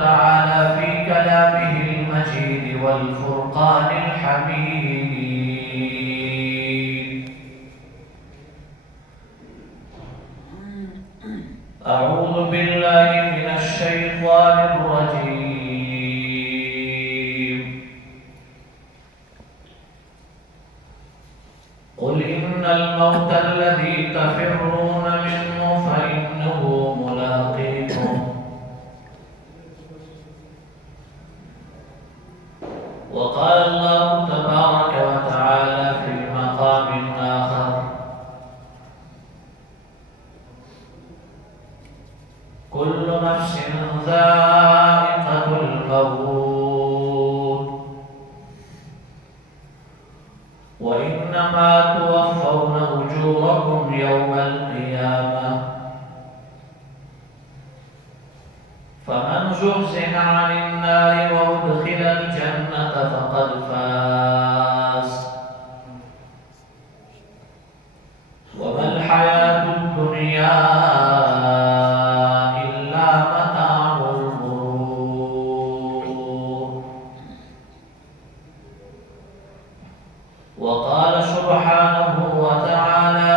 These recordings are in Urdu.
تعالى في كلامه المجيد والفرقان الحميد. أعوذ بالله من الشيطان الرجيم. قل إن الموت الذي تفرون منه فإنه ملاقيكم وقال الله تبارك وتعالى في مقام آخر كل نفس ذائقة الموت وإنما توفون أجوركم يوم القيامة فمن زحزح عن النار وأدخل الجنة فقد فاز وما الحياة الدنيا إلا متاع الغرور. وقال سبحانه وتعالى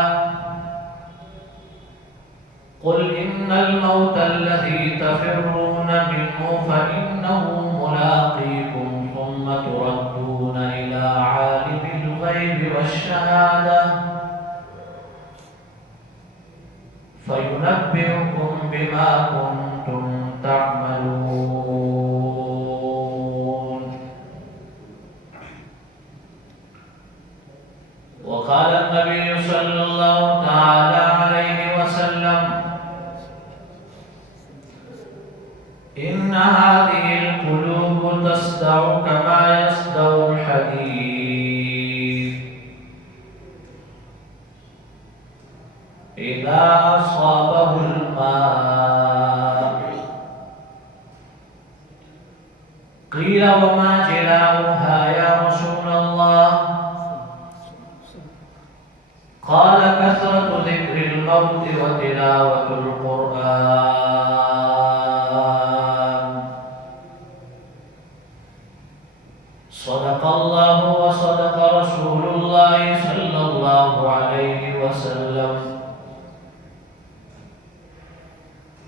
قل إن الموت الذي تفرون منه فإنه ملاقيكم ثم تردون إلى عالم الغيب والشهادة فينبئكم بما كنتم تعملون. وقال النبي صلى الله تعالى عليه وسلم إن هذه القلوب تصدع كما يصدع الحديد إذا أصابه الماء. قيل وما جلاؤها يا رسول الله؟ قال كثرة ذكر الموت وتلاوة القرآن. صدق الله وصدق رسول الله صلى الله عليه وسلم.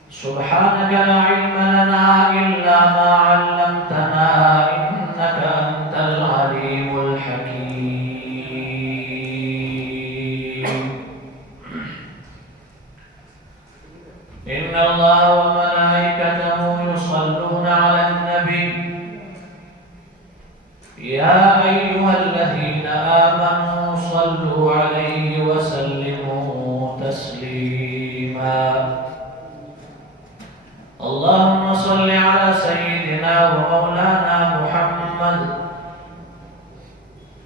سبحانك لا علم لنا إلا ما علمتنا إنك أنت العليم الحكيم. إن الله وملائكته يصلون على النبي يا أيها الذين آمنوا صلوا عليه وسلموا تسليما. اللهم صل على سيدنا ومولانا محمد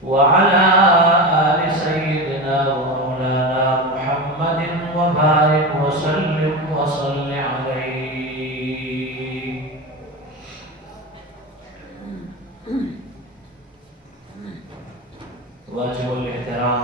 وعلى آل سيدنا ومولانا محمد وبارك وسلم وصل عليه. واجب الاحترام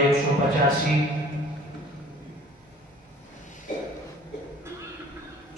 185,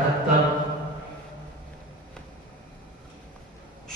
78,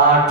8,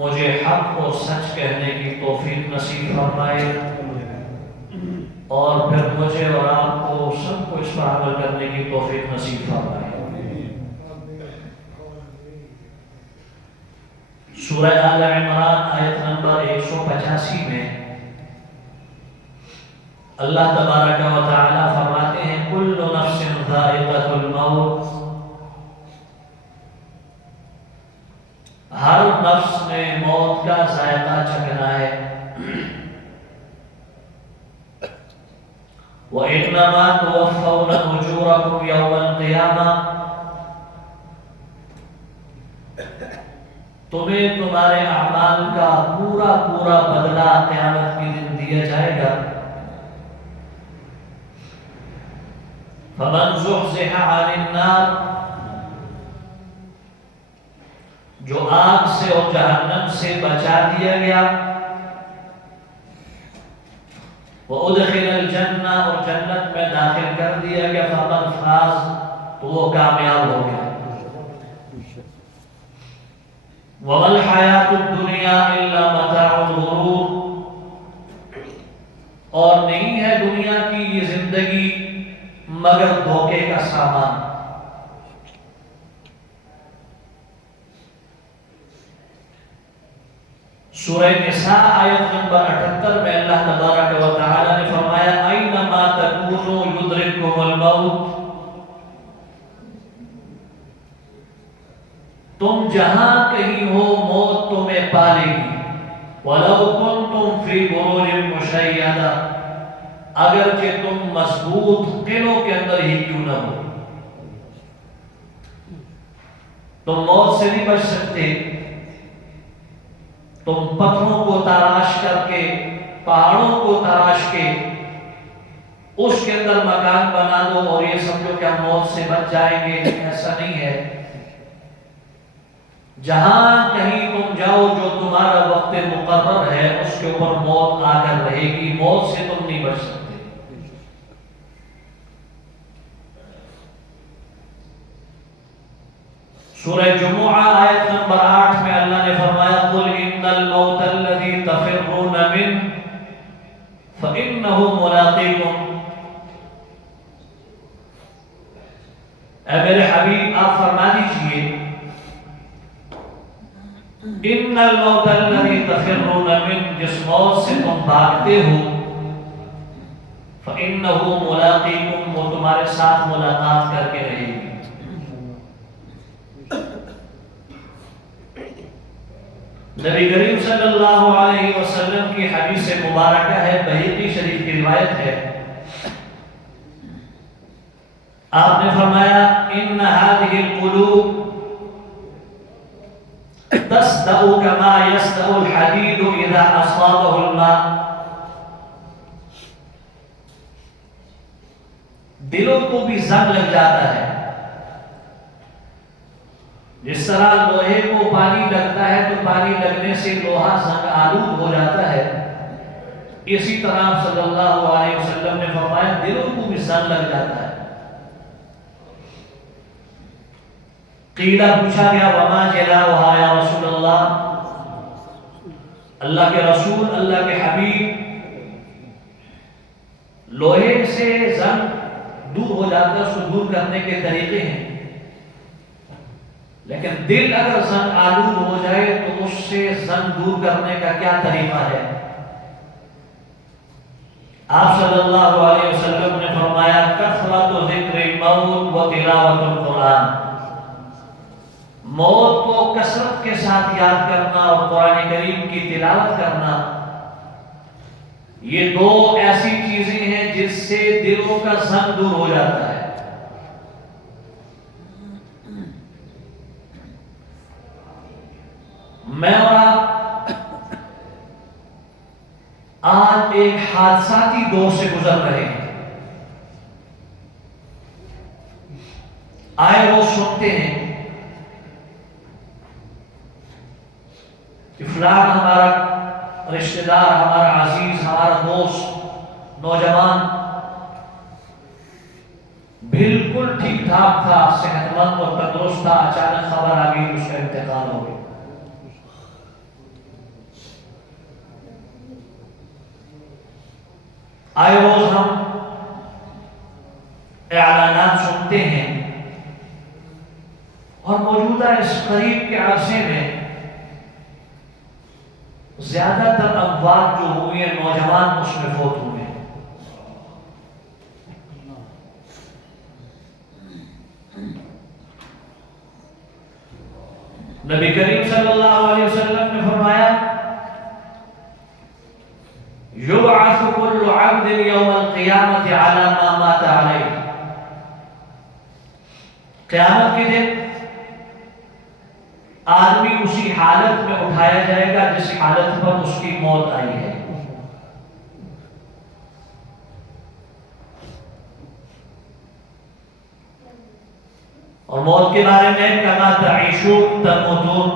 مجھے حق و سچ کہنے کی توفیق نصیب فرمائے، اور پھر مجھے اور آپ کو سب کو اس پر عمل کرنے کی توفیق نصیب فرمائے۔ سورہ آل عمران آیت نمبر 185 میں اللہ تبارک و تعالی فرماتے ہیں کل نفس ذائقۃ الموت، ہر نفس نے موت کا ذائقہ چکھنا ہے۔ وَإِنَّمَا تُوَفَّوْنَ أُجُورَكُمْ يَوْمَ الْقِيَامَةِ، تمہیں تمہارے اعمال کا پورا پورا بدلہ قیامت کے دن دیا جائے گا۔ فَمَنْ زُحْزِحَ عَنِ النَّارِ، جو آگ سے اور جہنم سے بچا دیا گیا، وَأُدْخِلَ الْجَنَّةَ، اور جنت میں داخل کر دیا گیا، فَقَدْ فَازَ، تو وہ کامیاب ہو گیا۔ وَمَا الْحَيَاةُ الدُّنْيَا إِلَّا مَتَاعُ الْغُرُورِ، اور نہیں ہے دنیا کی یہ زندگی مگر دھوکے کا سامان۔ سورہ نساء آیت نمبر 78 میں اللہ تبارک و تعالی نے فرمایا اَيْنَمَا تَكُونُوا يُدْرِكْكُمُ الْمَوْتُ، تم جہاں کہیں ہو موت تمہیں پالے گی۔ وَلَوْ كُنْتُمْ فِي بُرُوجٍ مُشَيَّدَةٍ، اگرچہ تم مضبوط قلعوں کے اندر ہی کیوں نہ ہو، تم موت سے نہیں بچ سکتے۔ تم پتھروں کو تراش کر کے، پہاڑوں کو تراش کے اس کے اندر مکان بنا دو اور یہ سمجھو کہ ہم موت سے بچ جائیں گے، ایسا نہیں ہے۔ جہاں کہیں تم جاؤ جو تمہارا وقت مقرر ہے اس کے اوپر موت آ کر رہے گی، موت سے تم نہیں بچ سکتے۔ سورہ جمعہ آیت نمبر 8 میں اللہ نے فرمایا قُلْ إِنَّ الْمَوْتَ الَّذِي تَفِرُّونَ مِنْهُ فَإِنَّهُ مُلَاقِيكُمْ، اے میرے حبیب آپ فرما دیجئے إِنَّ الْمَوْتَ الَّذِي تَفِرُّونَ مِنْهُ، جس موت سے تم بھاگتے ہو، فَإِنَّهُ مُلَاقِيكُمْ، وہ تمہارے ساتھ ملاقات کر کے رہے گی۔ نبی کریم صلی اللہ علیہ وسلم کی حدیث مبارکہ ہے، بحقی شریف کی روایت ہے، آپ نے فرمایا ان هذه القلوب تصدأ كما يصدأ الحديد اذا اصابه الماء، دلوں کو بھی زنگ لگ جاتا ہے، جس طرح لوہے کو پانی لگتا ہے تو پانی لگنے سے لوہا زنگ آلود ہو جاتا ہے، اسی طرح صلی اللہ علیہ وسلم نے فرمایا دلوں کو بھی زنگ لگ جاتا ہے۔ قیلہ پوچھا گیا وما جلاؤہا یا رسول اللہ، اللہ کے رسول، اللہ کے حبیب، لوہے سے زنگ دور ہو جاتا ہے، اس کو دور کرنے کے طریقے ہیں، لیکن دل اگر زنگ آلود ہو جائے تو اس سے زنگ دور کرنے کا کیا طریقہ ہے؟ آپ صلی اللہ علیہ وسلم نے فرمایا کثرت ذکر الموت و تلاوت القرآن، موت کو کثرت کے ساتھ یاد کرنا اور قرآن کریم کی تلاوت کرنا، یہ دو ایسی چیزیں ہیں جس سے دلوں کا زنگ دور ہو جاتا ہے۔ میں اور آپ آج ایک حادثاتی دور سے گزر رہے ہیں، آئے روز سنتے ہیں کہ فلاں ہمارا رشتہ دار، ہمارا عزیز، ہمارا دوست، نوجوان بالکل ٹھیک ٹھاک تھا، صحت مند اور تندرست تھا، اچانک خبر آ گئی اس کا انتقال ہو گیا۔ آئے روز ہم اعلانات سنتے ہیں اور موجودہ اس قریب کے عرصے میں زیادہ تر اموات جو ہوئی ہیں نوجوان اس میں فوت ہوئے ہیں۔ نبی کریم صلی اللہ علیہ وسلم نے فرمایا یبعث کل عبد یوم القیامت علی ما مات علیہ، قیامت کے دن آدمی اسی حالت میں اٹھایا جائے گا جس حالت پر اس کی موت آئی ہے۔ اور موت کے بارے میں کما تعیشون تموتون،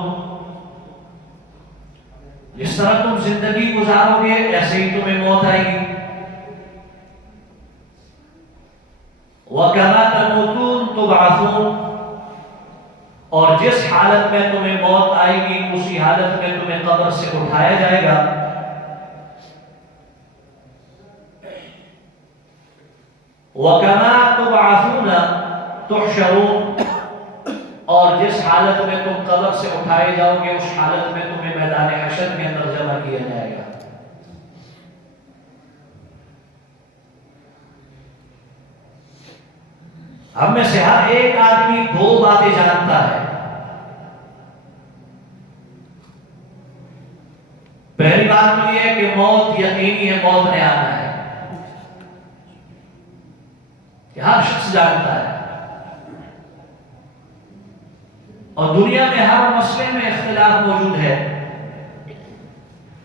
جس طرح تم زندگی گزارو گے ایسے ہی تمہیں موت آئے گی۔ وَكَمَا تَمُوتُونَ تُبْعَثُونَ، اور جس حالت میں تمہیں موت آئے گی اسی حالت میں تمہیں قبر سے اٹھایا جائے گا۔ وَكَمَا تُبْعَثُونَ تُحْشَرُونَ، اور جس حالت میں تم قبر سے اٹھائے جاؤ گے اس حالت میں تمہیں میدان حشر کے اندر جمع کیا جائے گا۔ ہم میں سے ہر ایک آدمی دو باتیں جانتا ہے۔ پہلی بات تو یہ ہے کہ موت یقینی ہے، موت نے آنا ہے، کہ ہر شخص جانتا ہے۔ اور دنیا میں ہر مسئلے میں اختلاف موجود ہے،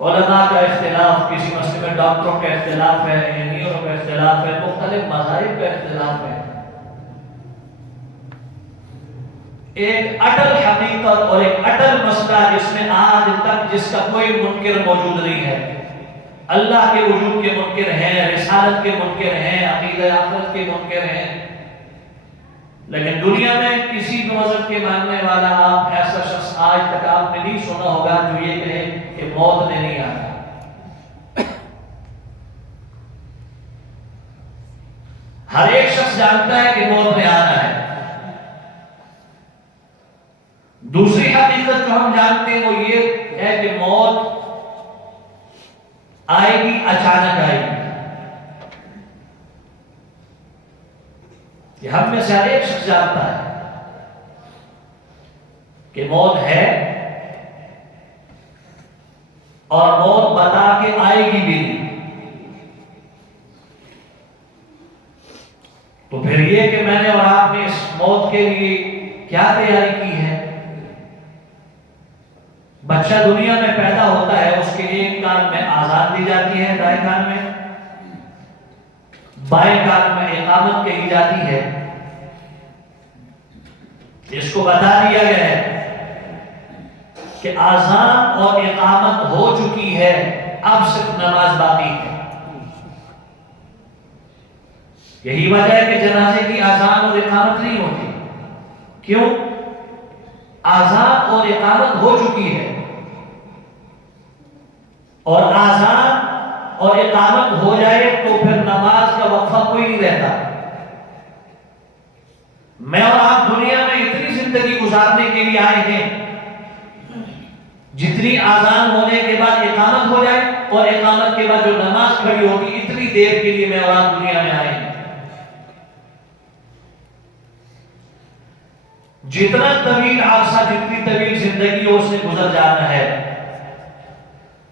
علماء کا اختلاف، کسی مسئلے میں ڈاکٹروں کا اختلاف ہے، انجینئروں کا اختلاف ہے، مختلف مذاہب کا اختلاف ہے۔ ایک اٹل حقیقت اور ایک اٹل مسئلہ جس میں آج تک جس کا کوئی منکر موجود نہیں ہے، اللہ کے وجود کے منکر ہیں، رسالت کے منکر ہیں، عقیدہ آخرت کے منکر ہیں، لیکن دنیا میں کسی بھی مذہب کے ماننے والا آپ ایسا شخص آج تک آپ نے نہیں سنا ہوگا جو یہ کہے کہ موت نے نہیں آنا۔ ہر ایک شخص جانتا ہے کہ موت نے آنا ہے۔ دوسری حقیقت جو ہم جانتے ہیں وہ یہ ہے کہ موت آئے گی، اچانک آئے گی۔ یہ ہم میں سے ہر ایک شخص جانتا ہے کہ موت ہے، اور موت بتا کے آئے گی بھی نہیں۔ تو پھر یہ کہ میں نے اور آپ نے اس موت کے لیے کیا تیاری کی ہے؟ بچہ دنیا میں پیدا ہوتا ہے، اس کے ایک کان میں آزان دی جاتی ہے، دائیں کان میں، بائیں کان میں اقامت کہی جاتی ہے۔ اس کو بتا دیا گیا ہے کہ آزان اور اقامت ہو چکی ہے، اب صرف نماز باقی ہے۔ یہی وجہ ہے کہ جنازے کی آزان اور اقامت نہیں ہوتی۔ کیوں؟ آزان اور اقامت ہو چکی ہے، اور آزان اور اقامت ہو جائے تو پھر نماز کا وقفہ کوئی نہیں رہتا۔ میں اور آپ دنیا میں اتنی زندگی گزارنے کے لیے آئے ہیں جتنی آزان ہونے کے بعد اقامت ہو جائے اور اقامت کے بعد جو نماز کھڑی ہوگی، اتنی دیر کے لیے میں اور آپ دنیا میں آئے ہیں۔ جتنا طویل عرصہ، جتنی طویل زندگی ہو، اس نے گزر جانا ہے۔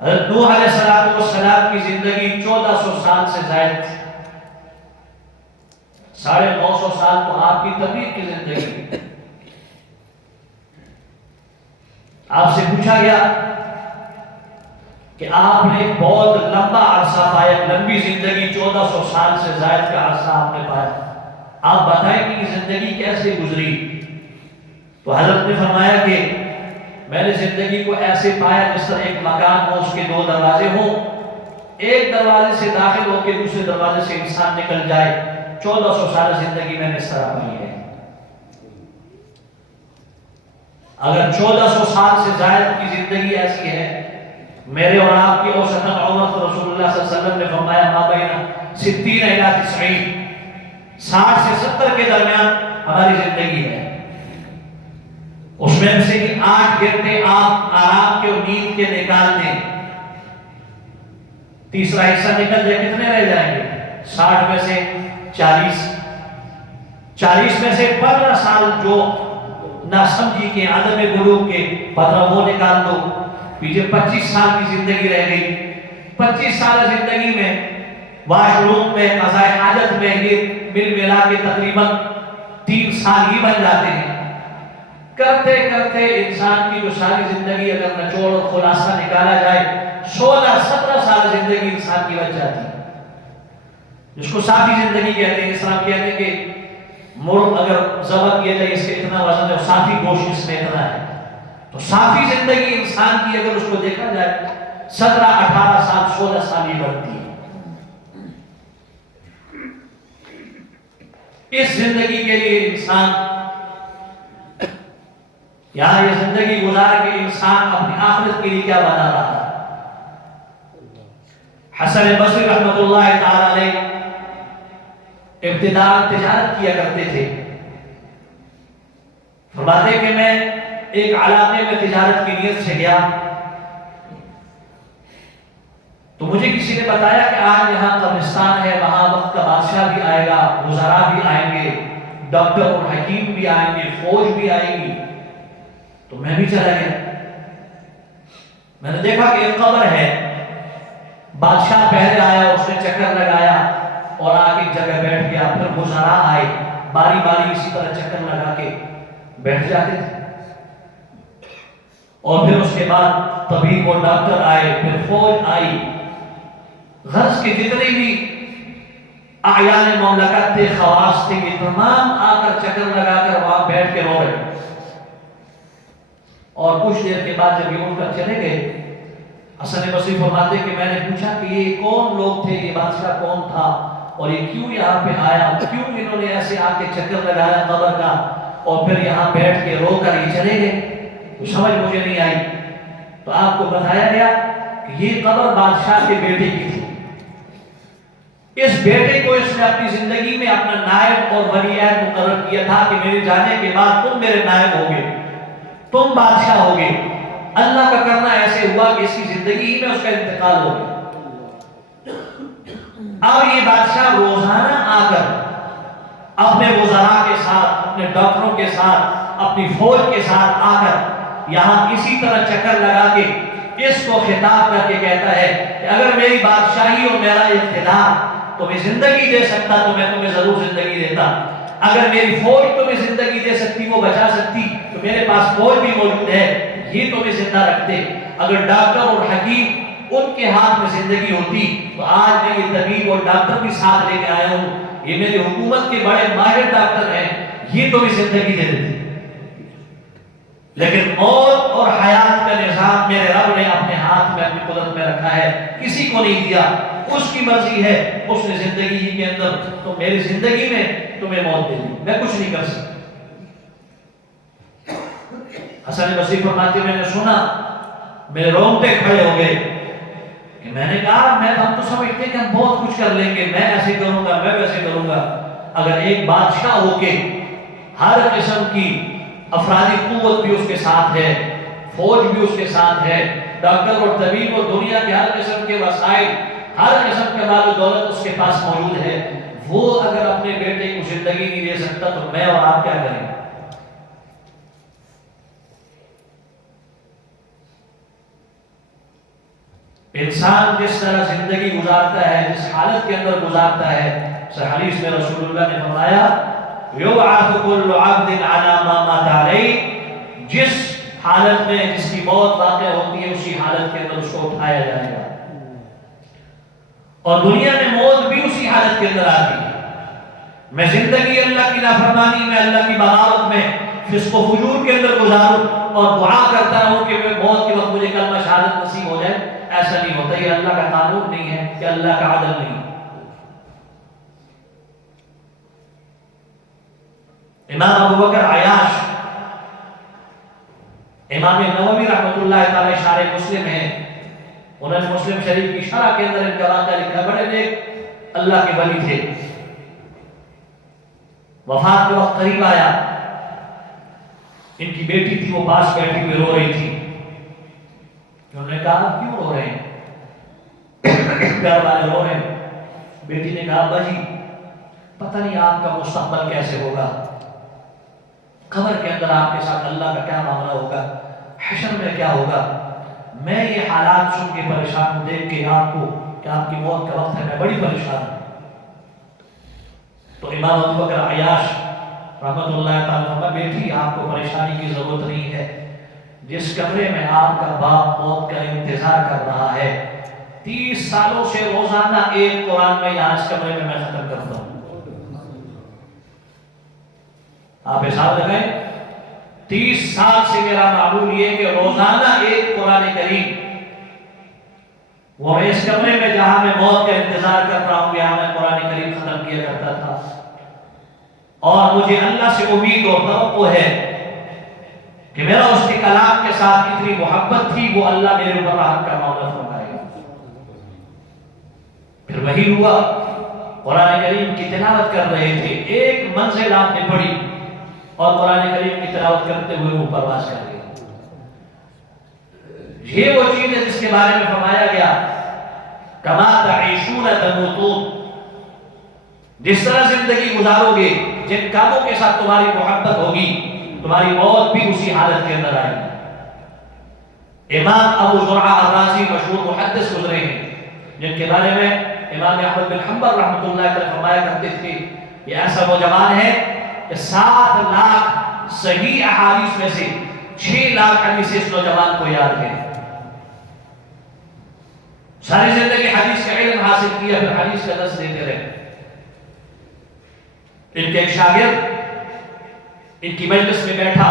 حضرت نوح علیہ السلام کی زندگی 1400 سال سے زائد تھی، 950 سال تو آپ کی طبیعت کی زندگی۔ آپ سے پوچھا گیا کہ آپ نے بہت لمبا عرصہ پایا، لمبی زندگی 1400 سال سے زائد کا عرصہ آپ نے پایا، آپ بتائیں کہ یہ زندگی کیسے گزری؟ تو حضرت نے فرمایا کہ میں نے زندگی کو ایسے پایا جس طرح ایک مکان ہو، اس کے 2 دروازے ہوں، ایک دروازے سے داخل ہو کے دوسرے دروازے سے انسان نکل جائے۔ 1400 سال زندگی میں نے اس طرح پائی ہے۔ اگر 1400 سال سے زائد کی زندگی ایسی ہے، میرے اور آپ کی اوسطاً عمر تو رسول اللہ صلی اللہ علیہ وسلم نے فرمایا ما بین 60 الی 90، 60 سے 70 کے درمیان ہماری زندگی ہے. اس میں سے 8 گھنٹے آپ آرام کے اور نیند کے نکال دیں، تیسرا حصہ نکل جائے، کتنے رہ جائیں گے؟ 60 میں سے 40، 40 میں سے 15 سال جو ناسمجھی کے، عدم بلوغ کے، 15 وہ نکال دو، پیچھے 25 سال کی زندگی رہ گئی. 25 سال زندگی میں واش روم میں، قضاء حاجت میں، یہ مل ملا کے تقریباً 3 سال ہی بن جاتے ہیں. کرتے کرتے انسان کی جو ساری زندگی اگر نچوڑ اور خلاصہ نکالا جائے 16-17 سال زندگی انسان کی بچ جاتی ہے، جس کو صافی زندگی کہتے ہیں. اسلام کہتے ہیں کہ مرغ اگر ذبح کیا جائے اس کے اتنا وزن ہے، صافی گوشت اس میں اتنا ہے. تو صافی زندگی انسان کی اگر اس کو دیکھا جائے 17-18 سال 16 سال ہی بڑھتی ہے. اس زندگی کے لیے انسان یہاں یہ زندگی گزار کے انسان اپنی آخرت کے لیے کیا بنا رہا ہے. حسن بصری رحمۃ اللہ تعالی علیہ ابتداء تجارت کیا کرتے تھے. فرماتے کہ میں ایک علاقے میں تجارت کی نیت سے گیا تو مجھے کسی نے بتایا کہ آج یہاں قبرستان ہے، وہاں وقت کا بادشاہ بھی آئے گا، وزراء بھی آئیں گے، ڈاکٹر اور حکیم بھی آئیں گے، فوج بھی آئے گی. تو میں بھی چلا گیا. میں نے دیکھا کہ ایک قبر ہے، بادشاہ پہلے آیا، اس نے چکر لگایا اور آ کے جگہ بیٹھ گیا. پھر وزراء آئے، باری باری اسی طرح چکر لگا کے بیٹھ جاتے تھے. اور پھر اس کے بعد طبیب اور ڈاکٹر آئے، پھر فوج آئی. غرض کے جتنے بھی اعیان مملکت تھے، خواص تھے، یہ تمام آ کر چکر لگا کر وہاں بیٹھ کے رو رہے. اور کچھ دیر کے بعد جب یہ اٹھ کر چلے گئے، حسن بصری فرماتے کہ میں نے پوچھا کہ یہ کون لوگ تھے، یہ بادشاہ کون تھا اور یہ کیوں یہاں پہ آیا، کیوں انہوں نے ایسے آ کے چکر لگایا قبر کا اور پھر یہاں بیٹھ کے رو کر یہ چلے گئے. تو سمجھ مجھے نہیں آئی. تو آپ کو بتایا گیا کہ یہ قبر بادشاہ کے بیٹے کی تھی. اس بیٹے کو اس نے اپنی زندگی میں اپنا نائب اور ولی عہد مقرر کیا تھا کہ میرے جانے کے بعد تم میرے نائب ہوگے، تم بادشاہ ہوگے. اللہ کا کرنا ایسے ہوا کہ اس کی زندگی ہی میں اس کا انتقال ہو گیا. اب یہ بادشاہ روزانہ آ کر اپنے وزراء کے ساتھ، اپنے ڈاکٹروں کے ساتھ، اپنی فوج کے ساتھ آ کر یہاں اسی طرح چکر لگا کے اس کو خطاب کر کے کہتا ہے کہ اگر میری بادشاہی اور میرا اقتدار تمہیں زندگی دے سکتا تو میں تمہیں ضرور زندگی دیتا. اگر میری فوج تمہیں زندگی دے سکتی، وہ بچا سکتی، تو میرے پاس فوج بھی موجود ہے، یہ تمہیں زندہ رکھتے. اگر ڈاکٹر اور حکیم ان کے ہاتھ میں زندگی ہوتی تو آج میں یہ طبیب اور ڈاکٹر بھی ساتھ لے کے آیا ہوں، یہ میری حکومت کے بڑے ماہر ڈاکٹر ہیں، یہ تمہیں زندگی دے دیتے. لیکن موت اور حیات کا نظام میرے رب نے اپنے ہاتھ میں، اپنی قدرت میں رکھا ہے، کسی کو نہیں دیا، اس کی مرضی ہے، اس نے زندگی ہی کے اندر تو میری زندگی میں تمہیں موت دے دی، میں کچھ نہیں کر سکتا. حسن بصری فرماتے میں نے سنا، میرے رونگٹے کھڑے ہو گئے کہ میں نے کہا ہم تو سمجھتے ہیں کہ ہم بہت کچھ کر لیں گے، میں ایسے کروں گا، میں ویسے کروں گا. اگر ایک بادشاہ ہو کے ہر قسم کی افرادی قوت بھی اس کے ساتھ ہے، فوج بھی اس کے ساتھ ہے، ڈاکٹر اور طبیب اور دنیا کے ہر قسم کے وسائل، ہر قسم کے مال و دولت اس کے پاس موجود ہے، وہ اگر اپنے بیٹے کو زندگی نہیں دے سکتا تو میں اور آپ کیا کریں گے؟ انسان جس طرح زندگی گزارتا ہے، جس حالت کے اندر گزارتا ہے، حدیث میں رسول اللہ نے فرمایا یبعث کل عبد علی ما مات علیہ، جس حالت میں جس کی موت واقع ہوتی ہے اسی حالت کے اندر اس کو اٹھایا جائے گا. اور دنیا میں موت بھی اسی حالت کے اندر آتی ہے. میں زندگی اللہ کی نافرمانی میں، اللہ کی بغاوت میں، فسق و فجور کے اندر گزاروں اور دعا کرتا ہوں کہ میں موت کے وقت مجھے کلمہ شہادت نصیب ہو جائے، ایسا نہیں ہوتا. یہ اللہ کا قانون نہیں ہے، یہ اللہ کا عدل نہیں. امام ابو بکر عیاش، امام نووی رحمۃ اللہ تعالی شارح مسلم ہیں، انہوں نے مسلم شریف کی شرح کے اندر ان کا واقعہ لکھا، بڑے نیک اللہ کے ولی تھے، وفات کا وقت قریب آیا، ان کی بیٹی تھی وہ پاس بیٹھی ہوئی رو رہی تھی، انہوں نے کہا کیوں رو رہے ہیں؟ گھر والے رو رہے ہیں۔ بیٹی نے کہا ابا جی پتہ نہیں آپ کا مستقبل کیسے ہوگا، قبر کے اندر آپ کے ساتھ اللہ کا کیا معاملہ ہوگا، حشر میں کیا ہوگا، میں یہ حالات سن کے پریشان ہوں، دیکھ کے آپ کو کہ آپ کی موت کا وقت ہے، میں بڑی پریشان ہوں۔ تو امام ابو بکر عیاش رحمۃ اللہ تعالیٰ، بیٹی آپ کو پریشانی کی ضرورت نہیں ہے، جس کمرے میں آپ کا باپ موت کا انتظار کر رہا ہے، 30 سالوں سے روزانہ ایک قرآن میں یہاں اس کمرے میں ختم کرتا ہوں۔ آپ حساب لگائیں، 30 سال سے میرا معمول یہ کہ روزانہ ایک قرآن کریم وہ اس کمرے میں جہاں میں موت کا انتظار کر رہا ہوں یہاں میں قرآن کریم ختم کیا کرتا تھا، اور مجھے اللہ سے امید اور توقع ہے کہ میرا اس کے کلام کے ساتھ اتنی محبت تھی وہ اللہ میرے اوپر رحمت کا معاملہ فرمائے گا۔ پھر وہی ہوا، قرآن کریم کی تلاوت کر رہے تھے، ایک منزل آپ نے پڑھی اور قرآن کریم کی تلاوت کرتے ہوئے وہ پرواز کر گئے۔ یہ وہ چیز ہے جس کے بارے میں فرمایا گیا کما تعیشون تموتون، جس طرح زندگی گزارو گے، جن کاموں کے ساتھ تمہاری محبت ہوگی، تمہاری موت بھی اسی حالت کے اندر آئے گی۔ امام ابو زرعہ الرازی مشہور محدث گزرے ہیں، جن کے بارے میں امام احمد بن حنبل رحمۃ اللہ علیہ فرمایا کرتے تھے یہ ایسا نوجوان ہے کہ 7 لاکھ صحیح احادیث میں سے 6 لاکھ حدیث اس نوجوان کو یاد ہے، ساری زندگی حدیث کا علم حاصل کیا، پھر حدیث کا درس دیتے رہے۔ ان کے ایک شاگرد ان کی مجلس میں بیٹھا،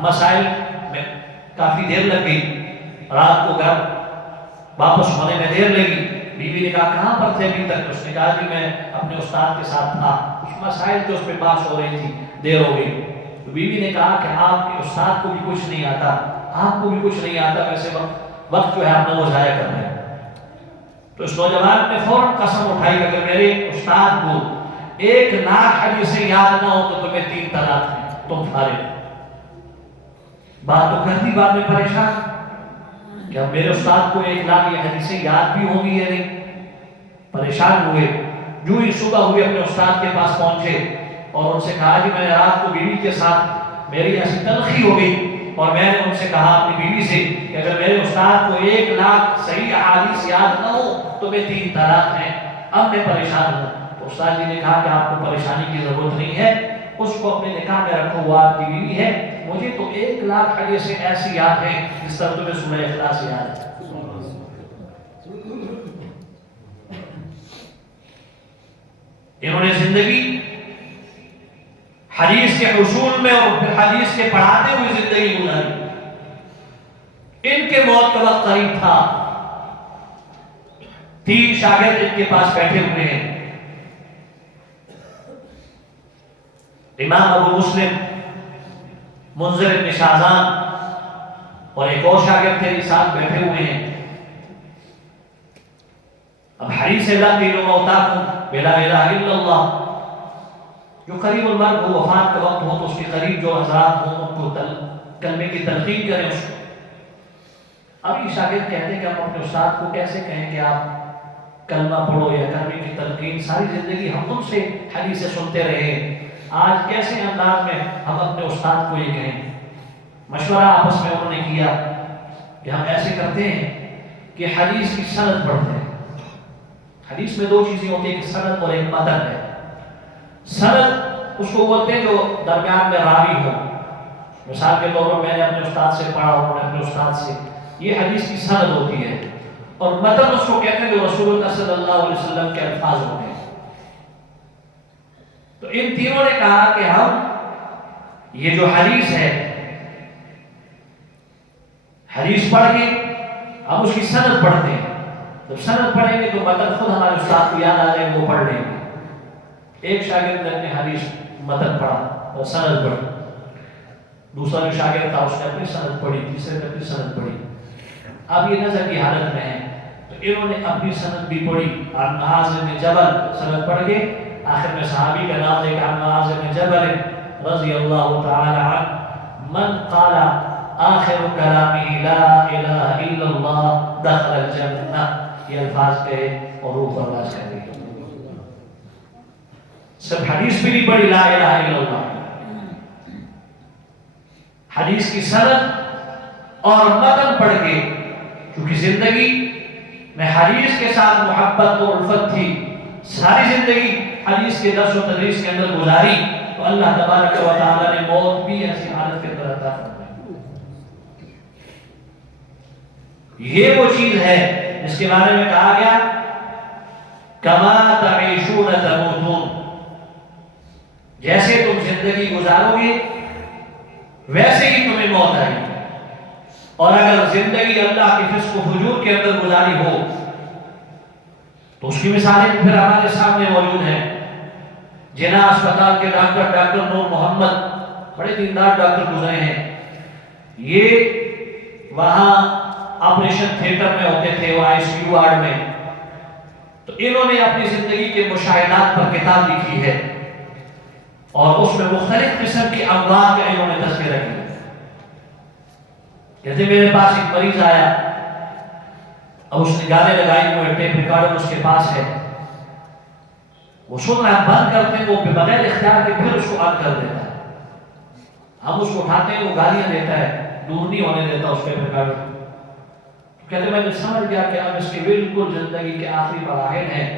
مسائل میں کافی دیر لگ گئی، رات کو گھر واپس ہونے میں دیر لگی، بیوی نے کہا کہاں پر تھے ابھی تک؟ اس نے کہا کہ میں اپنے استاد کے ساتھ تھا، کچھ مسائل تھے اس پہ بحث ہو رہی تھی، دیر ہو گئی۔ تو بیوی نے کہا کہ آپ کے استاد کو بھی کچھ نہیں آتا، آپ کو بھی کچھ نہیں آتا، ویسے وقت جو ہے آپ نے وہ ضائع کر رہے ہیں۔ تو اس نوجوان نے فوراً قسم اٹھائی کہ اگر میرے استاد کو 1 لاکھ حدیثیں یاد نہ ہو تو تمہیں 3 طلاق ہیں، تم فارغ۔ بات تو کر دی، بعد میں پریشان کہ اب میرے استاد کو 1 لاکھ یہ حدیثیں یاد بھی ہوں گی یا نہیں، پریشان ہوئے۔ جو ہی صبح ہوئے اپنے استاد کے پاس پہنچے اور ان سے کہا کہ میں نے رات کو بیوی کے ساتھ میری ایسی تلخی ہو گئی اور میں نے ان سے کہا اپنی بیوی سے کہ اگر میرے استاد کو 1 لاکھ صحیح احادیث یاد نہ ہو تو میں 3 طلاق ہیں، اب میں پریشان ہوں۔ تو استاد جی نے کہا کہ آپ کو پریشانی کی ضرورت نہیں ہے، اس کو اپنے نکاح میں رکھو، وہ آپ کی بیوی ہے، مجھے تو 1 لاکھ حدیثیں ایسی یاد ہیں جس طرح تمہیں سورہ اخلاص یاد ہے۔ انہوں نے زندگی حدیث کے حصول میں اور پھر حدیث کے پڑھاتے ہوئے زندگی گزاری۔ ان کے موت کا وقت قریب تھا، 3 شاگرد ان کے پاس بیٹھے ہوئے ہیں، امام ابو مسلم، منذر بن شاذان اور ایک اور شاگرد تھے ساتھ بیٹھے ہوئے ہیں۔ اب حدیث لا تقولوا موتاکم بلا الہ الا اللہ، جو قریب المرگ ہو، وفات کا وقت ہو تو اس کے قریب جو حضرات ہوں ان کو کلمے کی تلقین کریں اس کو۔ اب یہ شاگرد کہتے ہیں کہ ہم اپنے استاد کو کیسے کہیں کہ آپ کلمہ پڑھو یا کلمے کی تلقین، ساری زندگی ہم ان سے حدیثیں سنتے رہے، آج کیسے انداز میں ہم اپنے استاد کو یہ کہیں؟ مشورہ آپس میں انہوں نے کیا کہ ہم ایسے کرتے ہیں کہ حدیث کی سند پڑھتے ہیں۔ حدیث میں 2 چیزیں ہوتی ہیں، ایک سند اور ایک متن ہے۔ سند اس کو بولتے ہیں جو درمیان میں راوی ہو، مثال کے طور پر میں نے اپنے استاد سے پڑھا، انہوں نے اپنے استاد سے، یہ حدیث کی سند ہوتی ہے۔ اور متن اس کو کہتے ہیں جو رسول اللہ صلی اللہ علیہ وسلم کے الفاظ ہوتے ہیں۔ تو ان تینوں نے کہا کہ ہم یہ جو حدیث ہے، حدیث پڑھ کے ہم اس کی سند پڑھتے ہیں، جب سند پڑھیں گے تو متن خود ہمارے استاد کو یاد آ جائے گا، وہ پڑھ لیں گے۔ ایک شاگرد نے اپنے حدیث متن پڑھا اور سند پڑھی، دوسرا جو شاگرد تھا اس نے اپنی سند پڑھی، تیسرے نے اپنی سند پڑھی۔ اب یہ نظر کی حالت میں ہے انہوں نے اپنی سند بھی پڑھی، عن معاذ بن جبل، سند پڑھ کے آخر میں صحابی کا نام لے کے عن معاذ بن جبل رضی اللہ تعالی عنہ من قال آخر کلامی لا الہ الا اللہ دخل الجنہ، یہ الفاظ کہے اور روح پرواز کر گئی۔ سب حدیث بھی نہیں پڑھی لا الہ الا اللہ، حدیث کی سند اور متن پڑھ کے، کیونکہ زندگی میں حدیث کے ساتھ محبت و الفت تھی، ساری زندگی حدیث کے درس و تدریس کے اندر گزاری، تو اللہ تبارک و تعالی نے موت بھی ایسی حالت کے اندر عطا فرمائی۔ یہ وہ چیز ہے جس کے بارے میں کہا گیا کما تعیشون تموتون، جیسے تم زندگی گزارو گے ویسے ہی تمہیں موت آئے گی، اور اگر زندگی اللہ کی فسق و فجور کے اندر گزاری ہو تو اس کی مثالیں پھر ہمارے سامنے موجود ہیں۔ جناح اسپتال کے ڈاکٹر نور محمد بڑے دیندار ڈاکٹر گزرے ہیں، یہ وہاں آپریشن تھیٹر میں ہوتے تھے، وہ آئی سی یو وارڈ میں، تو انہوں نے اپنی زندگی کے مشاہدات پر کتاب لکھی ہے اور اس میں مختلف قسم کی امراض کا انہوں نے تذکرہ کیا۔ کہتے میرے پاس ایک مریض آیا، اب اس نے گانے لگائی ہوئے، ٹیپ ریکارڈر اس کے پاس ہے، وہ سن رہا ہے، بند کرتے ہیں، وہ بغیر اختیار کے پھر اس کو آن کر دیتا ہے، ہم اس کو اٹھاتے ہیں، وہ گالیاں دیتا ہے، دور نہیں ہونے دیتا اس ٹیپ ریکارڈر۔ کہتے میں نے سمجھ گیا کہ اب اس کے بالکل زندگی کے آخری مراحل ہیں،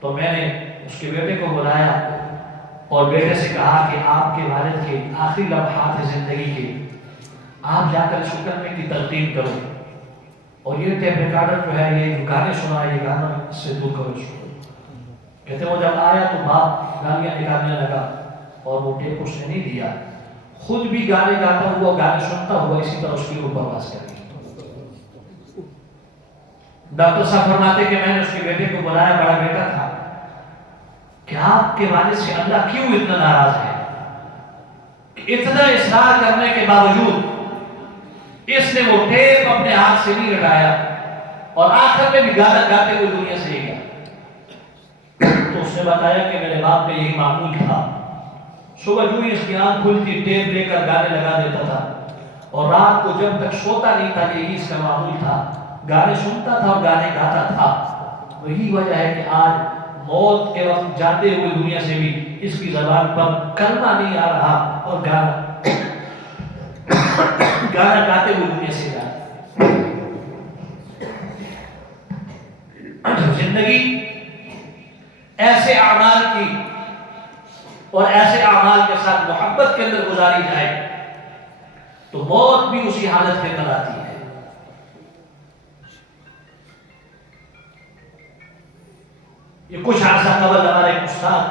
تو میں نے اس کے بیٹے کو بلایا اور بیٹے سے کہا کہ آپ کے والد کے آخری لمحات زندگی کے آپ جا کر اس کو کرنے کی تلقین کرو، اور یہ ٹیپ ریکارڈر جو ہے، یہ جو گانے سنا ہے، یہ گانا اس سے دور کرو اس کو۔ کہتے وہ جب آیا تو باپ گالیاں نکالنے لگا اور وہ ٹیپ اس نے نہیں دیا، خود بھی گانے گاتا ہوا، گانے سنتا ہوا اسی طرح اس کی روح پرواز کر گئی۔ ڈاکٹر صاحب فرماتے کہ میں نے اس کے بیٹے کو بلایا، بڑا بیٹا تھا، کہ آپ کے والد سے اللہ کیوں اتنا ناراض ہے کہ اتنا اصرار کرنے کے باوجود اس نے وہ ٹیپ اپنے ہاتھ سے نہیں ہٹایا اور آخر میں بھی گانا گاتے ہوئے دنیا سے ہی گیا۔ تو اس نے بتایا کہ میرے باپ کا یہی معمول تھا، صبح جو ہی اس کی آنکھ کھلتی ٹیپ لے کر گانے لگا دیتا تھا، اور رات کو جب تک سوتا نہیں تھا یہی اس کا معمول تھا، گانے سنتا تھا اور گانے گاتا تھا۔ وہی وجہ ہے کہ آج موت کے وقت جاتے ہوئے دنیا سے بھی اس کی زبان پر کلمہ نہیں آ رہا اور گانا گاتے ہوئے دنیا سے جا رہا۔ زندگی ایسے اعمال کی اور ایسے اعمال کے ساتھ محبت کے اندر گزاری جائے تو موت بھی اسی حالت کے اندر آتی ہے۔ یہ کچھ عرصہ قبل ہمارے ایک استاد،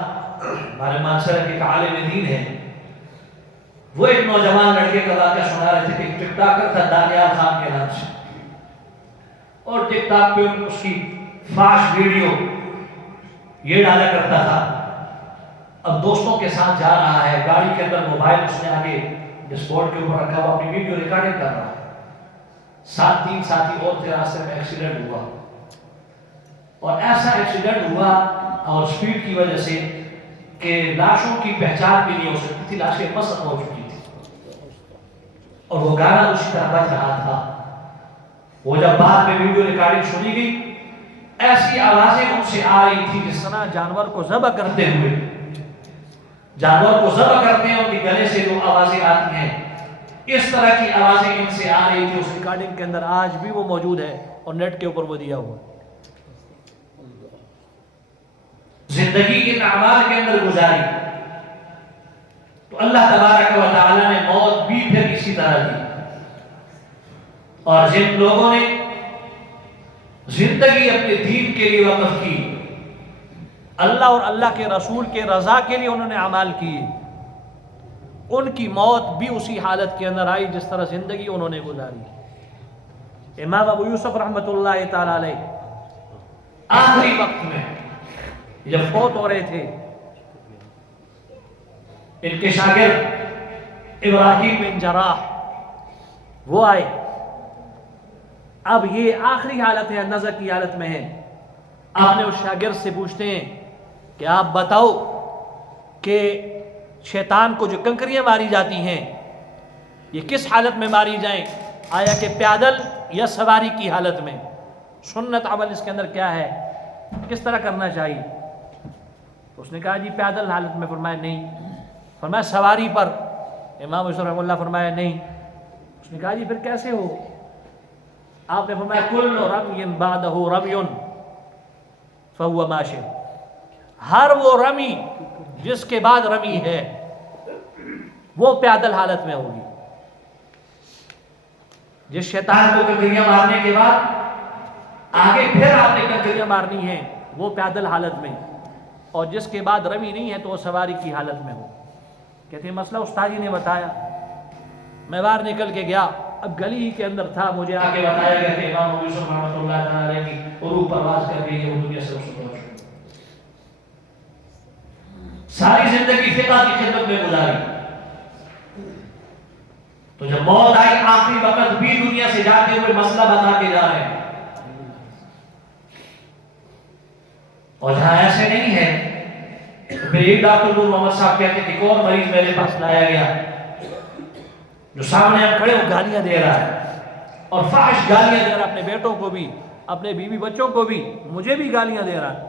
ہمارے مانسر کے ایک عالم دین ہے، وہ ایک نوجوان لڑکے کا واقعہ سنا رہے تھے کہ ایک ٹک ٹاکر تھا دانیال خان کے نام سے، اور ٹک ٹاک پہ اس کی فاش ویڈیو یہ ڈالا کرتا تھا۔ اب دوستوں کے ساتھ جا رہا ہے، گاڑی کے اندر موبائل اس نے آگے ڈیش بورڈ کے اوپر رکھا، وہ اپنی ویڈیو ریکارڈنگ کر رہا ہے، ساتھ تین ساتھی اور تھے، راستے میں ایکسیڈنٹ ہوا، اور ایسا ایکسیڈنٹ ہوا اور سپیڈ کی وجہ سے کہ لاشوں کی پہچان بھی نہیں ہو سکتی تھی، لاشیں مسخ ہو چکی تھی، اور وہ گانا اسی طرح بج رہا تھا۔ وہ جب بعد میں ویڈیو ریکارڈنگ سنی گئی، ایسی آوازیں ان سے آ رہی تھی جس طرح جانور کو ذبح کرتے ہوئے، جانور کو ذبح کرتے ہیں ان کے گلے سے جو آوازیں آتی ہیں، اس طرح کی آوازیں ان سے آ رہی تھی۔ اس ریکارڈنگ کے اندر آج بھی وہ موجود ہے اور نیٹ کے اوپر وہ دیا ہوا۔ زندگی ان اعمال کے اندر گزاری تو اللہ تبارک و تعالی نے موت بھی پھر اسی طرح دی، اور جن لوگوں نے زندگی اپنے دین کے لیے وقف کی، اللہ اور اللہ کے رسول کے رضا کے لیے انہوں نے اعمال کیے، ان کی موت بھی اسی حالت کے اندر آئی جس طرح زندگی انہوں نے گزاری۔ امام ابو یوسف رحمۃ اللہ تعالی علیہ آخری وقت میں جب فوت ہو رہے تھے، ان کے شاگرد ابراہیم بن جراح وہ آئے اب یہ آخری حالت ہے، نظر کی حالت میں ہے. اپنے اس شاگرد سے پوچھتے ہیں کہ آپ بتاؤ کہ شیطان کو جو کنکریاں ماری جاتی ہیں یہ کس حالت میں ماری جائیں، آیا کہ پیدل یا سواری کی حالت میں؟ سنت عمل اس کے اندر کیا ہے، کس طرح کرنا چاہیے؟ اس نے کہا جی پیدل حالت میں. فرمایا نہیں. فرمایا سواری پر. امام یوسف رحمہ اللہ فرمایا نہیں. اس نے کہا جی پھر کیسے ہو؟ آپ نے فرمایا کل رمی بعدہ رمی فہو ماشٍ، ہر وہ رمی جس کے بعد رمی ہے وہ پیدل حالت میں ہوگی. جس شیطان کو کنکریاں مارنے کے بعد آگے پھر آپ نے کنکریاں مارنی ہیں وہ پیدل حالت میں، اور جس کے بعد رمی نہیں ہے تو وہ سواری کی حالت میں ہو. کہتے ہیں مسئلہ استاد جی نے بتایا، میں باہر نکل کے گیا، اب گلی ہی کے اندر تھا، مجھے آگے بتایا گیا کہ امام یوسف رحمۃ اللہ تعالیٰ کی عروج پرواز کر گئی ہے، وہ دنیا سے رخصت ہو چکی. ساری زندگی فقہ کی خدمت میں گزاری، تو جب موت آئی آخری وقت بھی دنیا سے جاتے ہوئے مسئلہ بتا کے جا رہے ہیں. اور جہاں ایسے نہیں ہے تو پھر ایک ڈاکٹر نور محمد صاحب کہتے ہیں ایک اور مریض میرے پاس لایا گیا جو سامنے ہم کھڑے ہو گالیاں دے رہا ہے، اور فحش گالیاں دے رہا ہے، اپنے بیٹوں کو بھی، اپنے بیوی بچوں کو بھی، مجھے بھی گالیاں دے رہا ہے.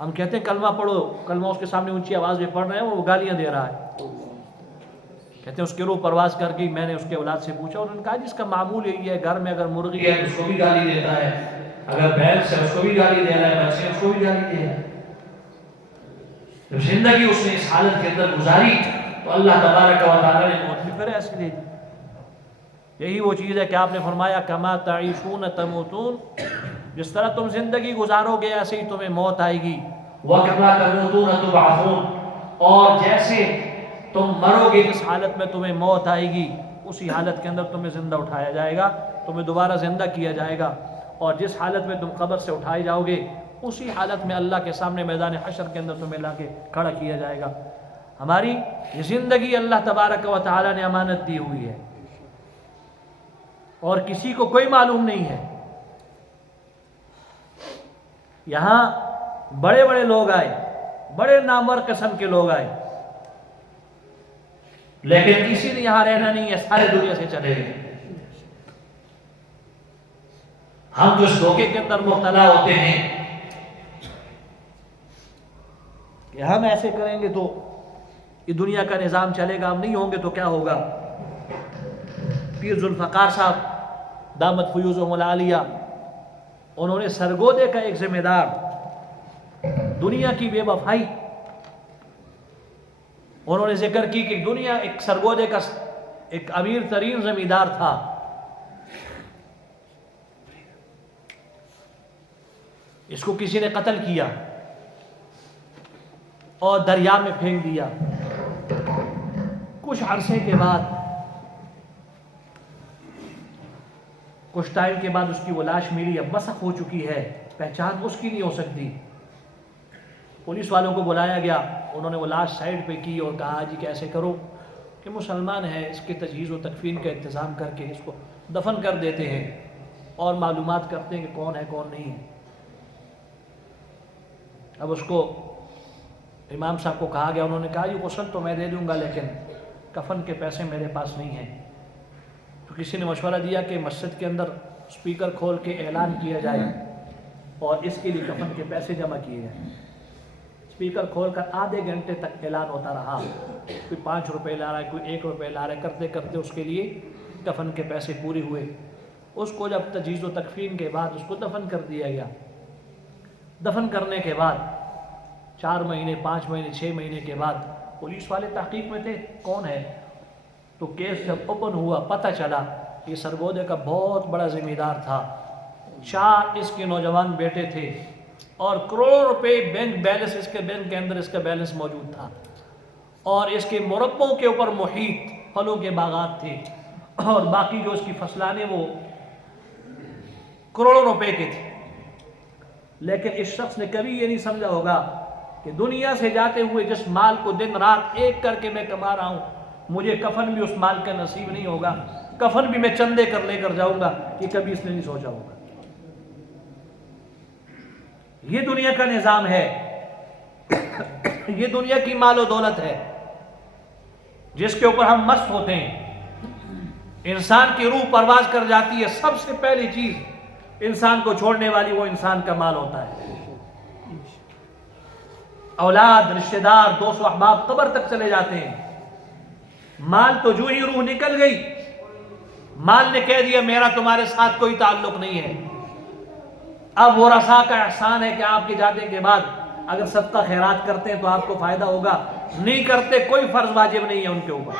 ہم کہتے ہیں کلمہ پڑھو، کلمہ اس کے سامنے اونچی آواز میں پڑھ رہے ہیں، وہ گالیاں دے رہا ہے. کہتے ہیں اس کی روح پرواز کر گئی. میں نے اس کے اولاد سے پوچھا، انہوں نے کہا جس کا معمول یہی ہے، گھر میں اگر مرغی ہے اس کو بھی گالی دیتا ہے، اگر بھینس ہے اس کو بھی گالی دے رہا ہے، بچے اس کو بھی گالی دے رہا ہے. جب زندگی اس نے اس حالت کے اندر گزاری تو اللہ تبارک و تعالیٰ نے موت بھی پھر ایسے دے دی. یہی وہ چیز ہے کہ آپ نے فرمایا کما تعیشون تموتون، جس طرح تم زندگی گزارو گے ایسے ہی تمہیں موت آئے گی. وَكَمَا تَمُوتُونَ تُبْعَثُونَ، اور جیسے تم مرو گے جس حالت میں تمہیں موت آئے گی اسی حالت کے اندر تمہیں زندہ اٹھایا جائے گا، تمہیں دوبارہ زندہ کیا جائے گا. اور جس حالت میں تم قبر سے اٹھائے جاؤ گے اسی حالت میں اللہ کے سامنے میدان حشر کے اندر تمہیں لا کے کھڑا کیا جائے گا. ہماری یہ زندگی اللہ تبارک و تعالیٰ نے امانت دی ہوئی ہے اور کسی کو کوئی معلوم نہیں ہے. یہاں بڑے بڑے لوگ آئے، بڑے نامور قسم کے لوگ آئے، لیکن کسی نے یہاں رہنا نہیں ہے، سارے دنیا سے چلے گئے. ہم تو اس دھوکے کے اندر مبتلا ہوتے ہیں کہ ہم ایسے کریں گے تو یہ دنیا کا نظام چلے گا، ہم نہیں ہوں گے تو کیا ہوگا. پیر ذوالفقار صاحب دامت فیوزہم العالیہ، انہوں نے سرگودے کا ایک ذمہ دار دنیا کی بے وفائی انہوں نے ذکر کی کہ دنیا ایک سرگودے کا ایک امیر ترین زمیندار تھا، اس کو کسی نے قتل کیا اور دریا میں پھینک دیا. کچھ عرصے کے بعد، کچھ ٹائم کے بعد اس کی وہ لاش ملی، اب مسخ ہو چکی ہے، پہچان اس کی نہیں ہو سکتی. پولیس والوں کو بلایا گیا، انہوں نے وہ لاش سائڈ پہ کی اور کہا جی کیسے کرو کہ مسلمان ہے، اس کے تجہیز و تکفین کا انتظام کر کے اس کو دفن کر دیتے ہیں اور معلومات کرتے ہیں کہ کون ہے کون نہیں ہے. اب اس کو امام صاحب کو کہا گیا، انہوں نے کہا یہ غسل تو میں دے دوں گا لیکن کفن کے پیسے میرے پاس نہیں ہیں. تو کسی نے مشورہ دیا کہ مسجد کے اندر اسپیکر کھول کے اعلان کیا جائے اور اس کے لیے کفن کے پیسے جمع کیے جائیں. اسپیکر کھول کر آدھے گھنٹے تک اعلان ہوتا رہا، کوئی 5 روپے لا رہا ہے، کوئی 1 روپے لا رہا ہے، کرتے کرتے اس کے لیے کفن کے پیسے پورے ہوئے. اس کو جب تجہیز و تکفین کے بعد اس کو دفن کر دیا گیا. دفن کرنے کے بعد 4 مہینے 5 مہینے 6 مہینے کے بعد پولیس والے تحقیق میں تھے کون ہے، تو کیس جب اوپن ہوا پتہ چلا یہ سرگودے کا بہت بڑا زمیندار تھا. 4 اس کے نوجوان بیٹے تھے اور کروڑوں روپے بینک بیلنس، اس کے بینک کے اندر اس کا بیلنس موجود تھا، اور اس کے مربوں کے اوپر محیط پھلوں کے باغات تھے، اور باقی جو اس کی فصلانے وہ کروڑوں روپے کے تھے. لیکن اس شخص نے کبھی یہ نہیں سمجھا ہوگا کہ دنیا سے جاتے ہوئے جس مال کو دن رات ایک کر کے میں کما رہا ہوں، مجھے کفن بھی اس مال کا نصیب نہیں ہوگا. کفن بھی میں چندے کر لے کر جاؤں گا، یہ کبھی اس نے نہیں سوچا ہوگا۔ یہ دنیا کا نظام ہے، یہ دنیا کی مال و دولت ہے جس کے اوپر ہم مست ہوتے ہیں۔ انسان کی روح پرواز کر جاتی ہے، سب سے پہلی چیز انسان کو چھوڑنے والی وہ انسان کا مال ہوتا ہے۔ اولاد، رشتہ دار، دوست و احباب قبر تک چلے جاتے ہیں، مال تو جو ہی روح نکل گئی، مال نے کہہ دیا میرا تمہارے ساتھ کوئی تعلق نہیں ہے۔ اب ورثاء کا احسان ہے کہ آپ کے جانے کے بعد اگر صدقہ خیرات کرتے ہیں تو آپ کو فائدہ ہوگا، نہیں کرتے کوئی فرض واجب نہیں ہے ان کے اوپر،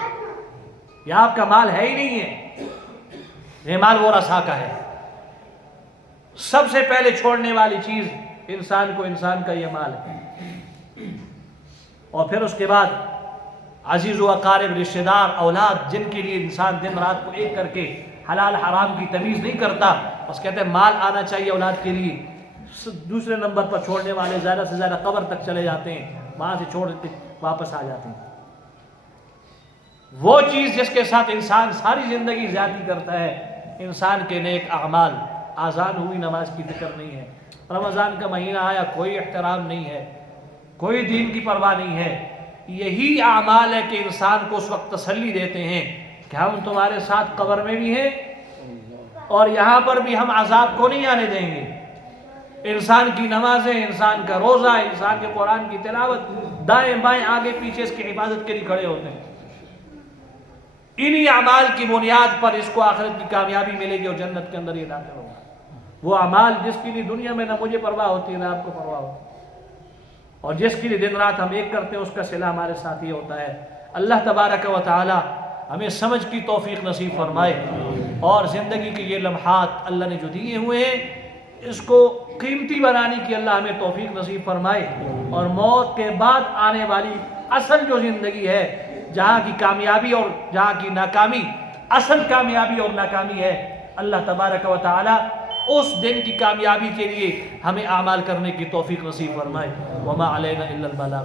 یہ آپ کا مال ہے ہی نہیں ہے، یہ مال ورثاء کا ہے۔ سب سے پہلے چھوڑنے والی چیز انسان کو انسان کا یہ مال ہے، اور پھر اس کے بعد عزیز و اقارب، رشتہ دار، اولاد، جن کے لیے انسان دن رات کو ایک کر کے حلال حرام کی تمیز نہیں کرتا، بس کہتے ہیں مال آنا چاہیے اولاد کے لیے۔ دوسرے نمبر پر چھوڑنے والے زیادہ سے زیادہ قبر تک چلے جاتے ہیں، وہاں سے چھوڑ کے واپس آ جاتے ہیں۔ وہ چیز جس کے ساتھ انسان ساری زندگی زیادتی کرتا ہے، انسان کے نیک اعمال۔ آذان ہوئی، نماز کی فکر نہیں ہے، رمضان کا مہینہ آیا، کوئی احترام نہیں ہے، کوئی دین کی پرواہ نہیں ہے۔ یہی اعمال ہے کہ انسان کو اس وقت تسلی دیتے ہیں کہ ہم تمہارے ساتھ قبر میں بھی ہیں اور یہاں پر بھی ہم عذاب کو نہیں آنے دیں گے۔ انسان کی نمازیں، انسان کا روزہ، انسان کے قرآن کی تلاوت، دائیں بائیں آگے پیچھے اس کی حفاظت کے لیے کھڑے ہوتے ہیں۔ انہی اعمال کی بنیاد پر اس کو آخرت کی کامیابی ملے گی اور جنت کے اندر یہ داخل ہوگا۔ وہ اعمال جس کے لیے دنیا میں نہ مجھے پرواہ ہوتی ہے نہ آپ کو پرواہ ہوتی، اور جس کے لیے دن رات ہم ایک کرتے ہیں اس کا صلہ ہمارے ساتھ ہی ہوتا ہے۔ اللہ تبارک و تعالی ہمیں سمجھ کی توفیق نصیب فرمائے، اور زندگی کے یہ لمحات اللہ نے جو دیے ہوئے ہیں اس کو قیمتی بنانے کی اللہ ہمیں توفیق نصیب فرمائے، اور موت کے بعد آنے والی اصل جو زندگی ہے، جہاں کی کامیابی اور جہاں کی ناکامی، اصل کامیابی اور ناکامی ہے، اللہ تبارک و تعالی اس دن کی کامیابی کے لیے ہمیں اعمال کرنے کی توفیق نصیب فرمائے۔ وما علینا الا البلاغ۔